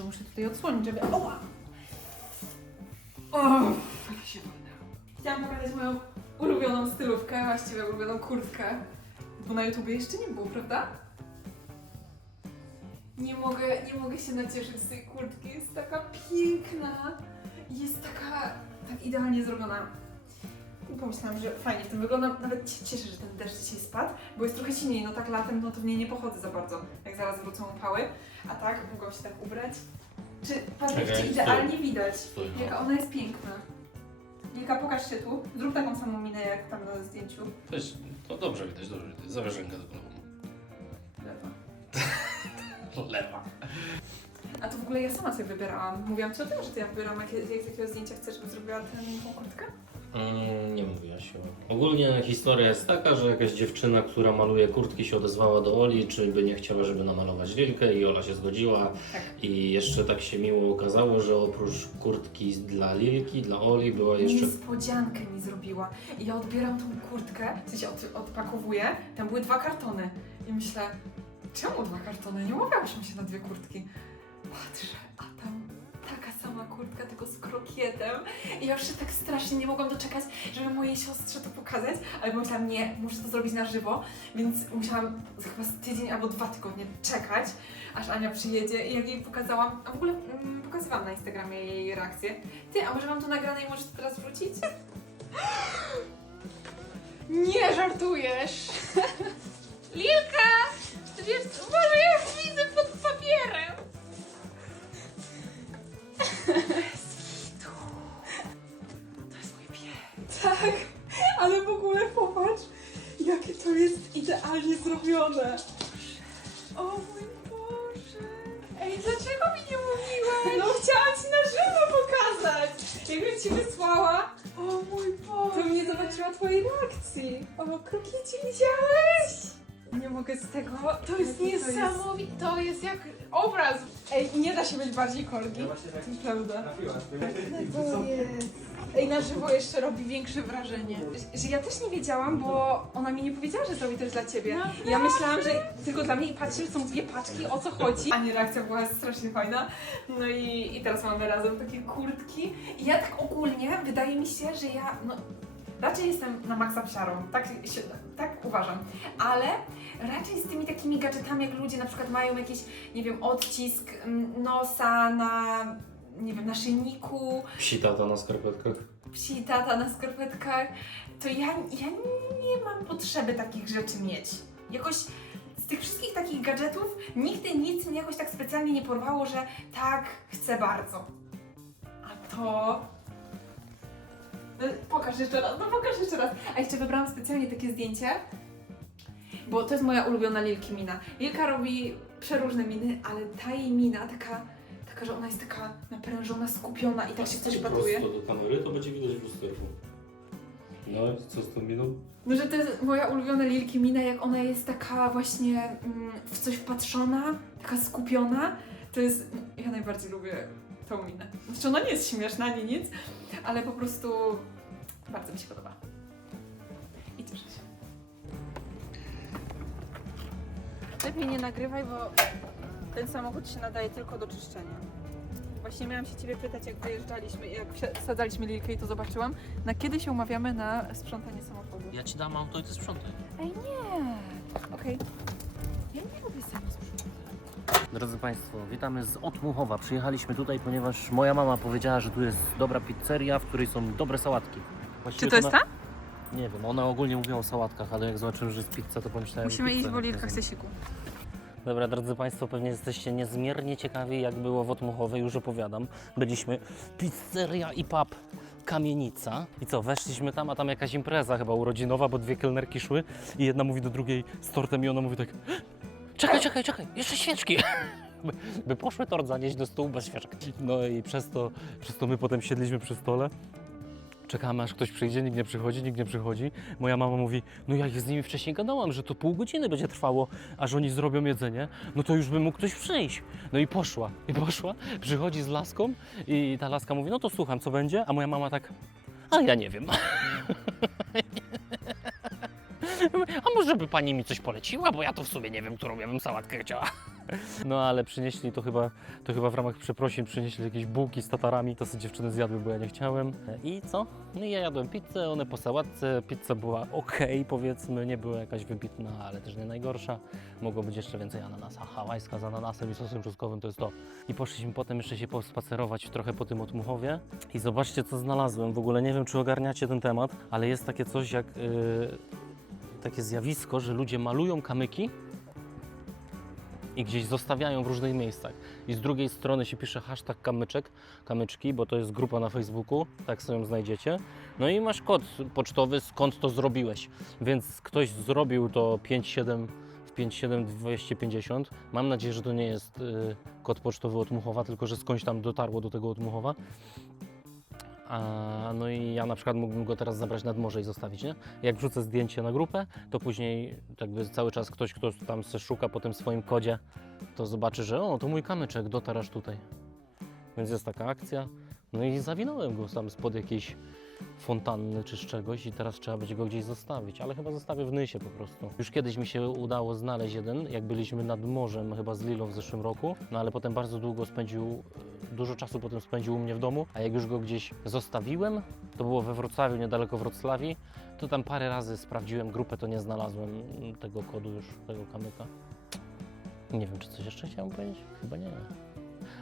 Muszę tutaj odsłonić, żeby... Oła! O, ale się wolnęło. Chciałam pokazać moją ulubioną stylówkę, właściwie ulubioną kurtkę. Bo na YouTubie jeszcze nie było, prawda? Nie mogę, nie mogę się nacieszyć z tej kurtki. Jest taka piękna. Jest taka, tak idealnie zrobiona. Pomyślałam, że fajnie w tym wygląda. Nawet się cieszę, że ten deszcz dzisiaj spadł, bo jest trochę ciemniej. No tak latem, no to w niej nie pochodzę za bardzo, jak zaraz wrócą upały. A tak, mogłam się tak ubrać. Czy, Patryk, Czekaj, idealnie widać, Stój, no. jaka ona jest piękna. Wilka, pokaż się tu. Zrób taką samą minę, jak tam na zdjęciu. Weź, to dobrze widać, dobrze widać. Zabierz rękę do lewo. Lewa. Lewa. A to w ogóle ja sama sobie wybierałam. Mówiłam ci o tym, że to ja wybieram, jakie, jak z jakiego zdjęcia chcesz, żeby zrobiła tę tą kurtkę? Mm, nie mówiłaś o. Ogólnie historia jest taka, że jakaś dziewczyna, która maluje kurtki się odezwała do Oli, czy by nie chciała, żeby namalować Lilkę i Ola się zgodziła. Tak. I jeszcze tak się miło okazało, że oprócz kurtki dla Lilki, dla Oli była jeszcze... Niespodziankę mi zrobiła. I ja odbieram tą kurtkę, w sensie od, odpakowuję, tam były dwa kartony. I myślę, czemu dwa kartony? Nie umawiałyśmy się na dwie kurtki. Patrzę, a krokietem. I ja już się tak strasznie nie mogłam doczekać, żeby mojej siostrze to pokazać, ale pomyślałam, nie, muszę to zrobić na żywo, więc musiałam chyba z tydzień albo dwa tygodnie czekać, aż Ania przyjedzie i jak jej pokazałam, a w ogóle mm, pokazywałam na Instagramie jej reakcję. Ty, a może mam to nagrane i możesz teraz wrócić? Nie żartujesz! Lilka! Wiesz, może ja już widzę pod papierem! Jest idealnie zrobione. O mój Boże. Ej, dlaczego mi nie mówiłaś? No chciałam Ci na żywo pokazać. Jakbym Ci wysłała, O mój Boże! to bym nie zobaczyła Twojej reakcji. O, krokiecie widziałeś? Nie mogę z tego. To jest niesamowite, to jest jak obraz! Ej, nie da się być bardziej korgi. tak To prawda. To jest... Ej, na żywo jeszcze robi większe wrażenie. Że ja też nie wiedziałam, bo ona mi nie powiedziała, że zrobi też dla ciebie. Naprawdę? Ja myślałam, że tylko dla mnie i patrzę, że są dwie paczki, o co chodzi. Ani reakcja była strasznie fajna. No i, i teraz mamy razem takie kurtki. I ja tak ogólnie, wydaje mi się, że ja, no, raczej jestem na maksa psiarą, tak, się, tak uważam. Ale raczej z tymi takimi gadżetami, jak ludzie na przykład mają jakiś, nie wiem, odcisk mm, nosa na, nie wiem, naszyjniku, Psi tata na skarpetkach. psi tata na skarpetkach, to ja, ja nie mam potrzeby takich rzeczy mieć. Jakoś z tych wszystkich takich gadżetów nigdy nic mnie jakoś tak specjalnie nie porwało, że tak, chcę bardzo. A to... No, Pokaż jeszcze raz, no pokaż jeszcze raz. A jeszcze wybrałam specjalnie takie zdjęcie, bo to jest moja ulubiona Lilki mina. Lilka robi przeróżne miny, ale ta jej mina taka, taka, że ona jest taka naprężona, skupiona i tak się coś patuje. Prosto do kamery, to będzie widać w lusterku. No i co z tą miną? No, że to jest moja ulubiona Lilki Mina, jak ona jest taka właśnie mm, w coś wpatrzona, taka skupiona, to jest, ja najbardziej lubię tą minę. Znaczy ona nie jest śmieszna, ani nic, ale po prostu bardzo mi się podoba. I cieszę się. Lepiej nie nagrywaj, bo ten samochód się nadaje tylko do czyszczenia. Właśnie miałam się Ciebie pytać, jak wyjeżdżaliśmy, jak wsadzaliśmy Lilkę i to zobaczyłam, na kiedy się umawiamy na sprzątanie samochodu. Ja ci dam auto i ty sprzątaj. Ej, nie! Okej. Ja nie lubię sama sprzątać. Drodzy Państwo, witamy z Otmuchowa. Przyjechaliśmy tutaj, ponieważ moja mama powiedziała, że tu jest dobra pizzeria, w której są dobre sałatki. Właściwie Czy to jest ta? Nie wiem, ona ogólnie mówiła o sałatkach, ale jak zobaczyłem, że jest pizza, to pomyślałem... Musimy pizza, iść, bo no, Lilka nie chce wiem. siku. Dobra, drodzy Państwo, pewnie jesteście niezmiernie ciekawi, jak było w Otmuchowie, już opowiadam. Byliśmy pizzeria i pub Kamienica. I co, weszliśmy tam, a tam jakaś impreza chyba urodzinowa, bo dwie kelnerki szły i jedna mówi do drugiej z tortem i ona mówi tak czekaj, czekaj, czekaj, jeszcze świeczki. By- poszły tort zanieść do stół bez świeczek. No i przez to, przez to my potem siedliśmy przy stole. Czekamy aż ktoś przyjdzie, nikt nie przychodzi, nikt nie przychodzi. Moja mama mówi, no ja z nimi wcześniej gadałam, że to pół godziny będzie trwało, aż oni zrobią jedzenie, no to już by mógł ktoś przyjść. No i poszła, i poszła, przychodzi z laską i ta laska mówi, no to słucham, co będzie? A moja mama tak, a ja nie wiem. A może by pani mi coś poleciła, bo ja to w sumie nie wiem, którą ja bym sałatkę chciała. No ale przynieśli to chyba, to chyba w ramach przeprosin przynieśli jakieś bułki z tatarami, to sobie dziewczyny zjadły, bo ja nie chciałem. I co? No i ja jadłem pizzę, one po sałatce. Pizza była ok, powiedzmy, nie była jakaś wybitna, ale też nie najgorsza. Mogło być jeszcze więcej ananasa. Hawajska z ananasem i sosem czosnkowym to jest to. I poszliśmy potem jeszcze się pospacerować trochę po tym Otmuchowie. I zobaczcie, co znalazłem. W ogóle nie wiem, czy ogarniacie ten temat, ale jest takie coś jak... Yy, takie zjawisko, że ludzie malują kamyki i gdzieś zostawiają w różnych miejscach. I z drugiej strony się pisze hashtag kamyczek, kamyczki, bo to jest grupa na Facebooku, tak sobie ją znajdziecie. No i masz kod pocztowy, skąd to zrobiłeś. Więc ktoś zrobił to 57 w 57250. Mam nadzieję, że to nie jest y, kod pocztowy od Muchowa, tylko że skądś tam dotarło do tego od Muchowa. A, no i ja na przykład mógłbym go teraz zabrać nad morze i zostawić, nie? Jak wrzucę zdjęcie na grupę, to później jakby cały czas ktoś, kto tam se szuka po tym swoim kodzie, to zobaczy, że o, to mój kamyczek, dotarł tutaj. Więc jest taka akcja. No i zawinąłem go tam spod jakiejś fontanny czy z czegoś i teraz trzeba będzie go gdzieś zostawić, ale chyba zostawię w Nysie po prostu. Już kiedyś mi się udało znaleźć jeden, jak byliśmy nad morzem chyba z Lilą w zeszłym roku, no ale potem bardzo długo spędził, dużo czasu potem spędził u mnie w domu, a jak już go gdzieś zostawiłem, to było we Wrocławiu, niedaleko Wrocławii, to tam parę razy sprawdziłem grupę, to nie znalazłem tego kodu już, tego kamyka. Nie wiem, czy coś jeszcze chciałem powiedzieć? Chyba nie.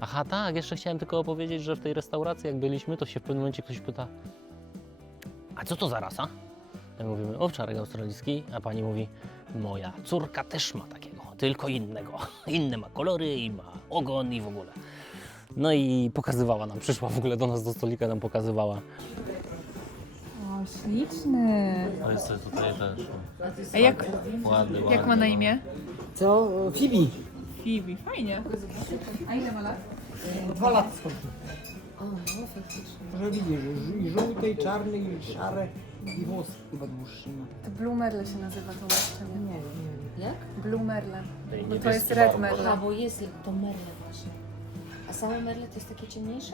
Aha, tak, jeszcze chciałem tylko opowiedzieć, że w tej restauracji, jak byliśmy, to się w pewnym momencie ktoś pyta, a co to za rasa? My mówimy, owczarek australijski, a pani mówi, moja córka też ma takiego, tylko innego. Inne ma kolory i ma ogon i w ogóle. No i pokazywała nam, przyszła w ogóle do nas do stolika, nam pokazywała. O, śliczny. To jest tutaj też A jak, ładny, ładny. jak ma na imię? Co? Fibi. Phoebe, fajnie. A ile ma lat? Dwa lata skończył. Że widzisz, ż- i żółte, i czarne, i szare, i włosy chyba dłuższe ma. To Blue Merle się nazywa to łaszczenie. Nie, nie. Jak? Blue Merle. Tej Bo to jest Red marmur. Merle. Bo jest to merle właśnie. A same merle to jest takie ciemniejsze?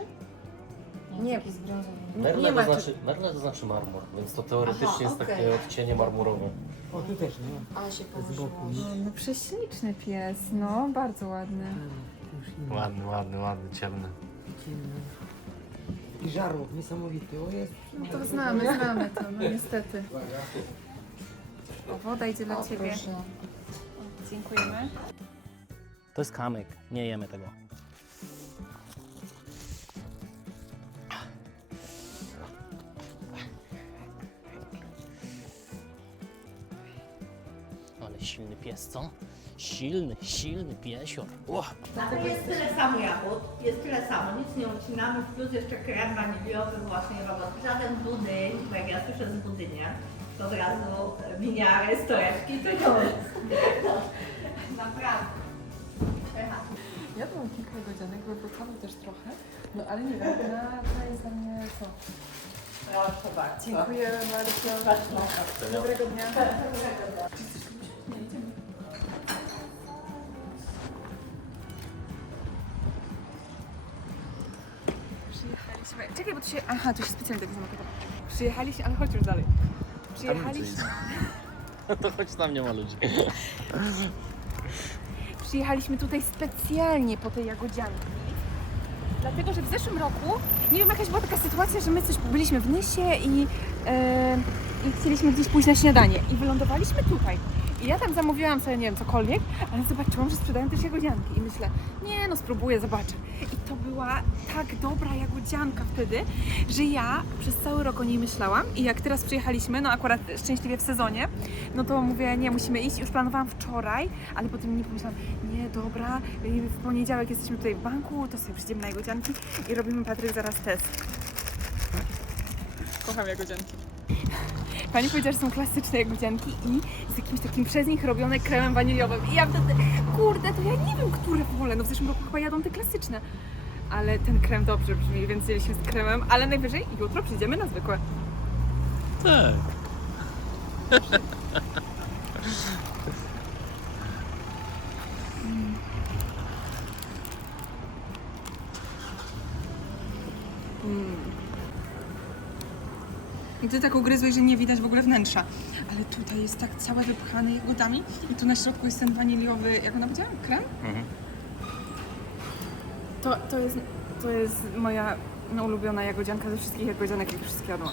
Nie. Takie z brązowym. Merle, Nie ma to znaczy, merle to znaczy marmur, więc to teoretycznie Aha, jest okej. takie odcienie marmurowe. O, tu też nie. Ale się położyło. boku. No prześliczny pies, no bardzo ładny. Już inny. Ładny, ładny, ładny, ciemny. Ciemny. I żarłok niesamowity. O jest. No to znamy, znamy to, no niestety. O, woda idzie dla Ciebie. Dziękujemy. To jest kamyk, nie jemy tego. Ale silny pies, co? Silny, silny piesior. O, jest tyle samo jagód, jest tyle samo, nic nie ucinamy, plus jeszcze krem waniliowy właśnie robot. Żaden budyń, bo jak ja słyszę z budynia, to od razu winiary, storeczki, to to jest. Naprawdę. Jadłam kilka godzinek, wrzucałam też trochę. No ale nie wiem, na, to jest dla mnie co? Proszę bardzo. Dziękuję bardzo. Dobrego dnia. Nie, idziemy. Przyjechaliśmy. Czekaj, bo tu się. Aha, tu się specjalnie tego zamakowałam. Przyjechaliśmy, ale chodź już dalej. Przyjechaliśmy. to choć tam nie ma ludzi. Przyjechaliśmy tutaj specjalnie po tej jagodzianki. Dlatego, że w zeszłym roku, nie wiem, jakaś była taka sytuacja, że my coś byliśmy w Nysie i, e, i chcieliśmy gdzieś pójść na śniadanie. I wylądowaliśmy tutaj. I ja tam zamówiłam sobie, nie wiem, cokolwiek, ale zobaczyłam, że sprzedają też jagodzianki. I myślę, nie no, spróbuję, zobaczę. I to była tak dobra jagodzianka wtedy, że ja przez cały rok o niej myślałam. I jak teraz przyjechaliśmy, no akurat szczęśliwie w sezonie, no to mówię, nie, musimy iść. Już planowałam wczoraj, ale potem nie pomyślałam, nie, dobra, w poniedziałek jesteśmy tutaj w banku, to sobie przyjdziemy na jagodzianki i robimy Patryk zaraz test. Kocham jagodzianki. Pani powiedziała, że są klasyczne jagodzianki i z jakimś takim przez nich robione kremem waniliowym. I ja wtedy, kurde, to ja nie wiem, które w ogóle, no w zeszłym roku chyba jadą te klasyczne. Ale ten krem dobrze brzmi, więc wzięliśmy z kremem, ale najwyżej jutro przyjdziemy na zwykłe. Tak. I ty tak ugryzłeś, że nie widać w ogóle wnętrza. Ale tutaj jest tak całe wypchane jagodami i tu na środku jest ten waniliowy, jak ona powiedziała? Krem? Mhm. To, to, jest, to jest moja no, ulubiona jagodzianka ze wszystkich jagodzianek, jakie wszystkie jadłam.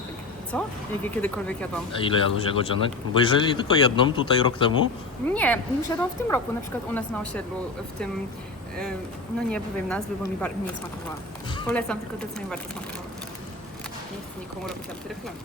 Co? Jakie kiedykolwiek jadłam. A ile jadłeś jagodzianek? Bo jeżeli tylko jedną tutaj rok temu, Nie, już jadłam w tym roku, na przykład u nas na osiedlu, w tym, y, no nie powiem nazwy, bo mi bardzo nie smakowała. Polecam tylko to, co mi bardzo smakowało. Nie chcę nikomu robić antyreklamy.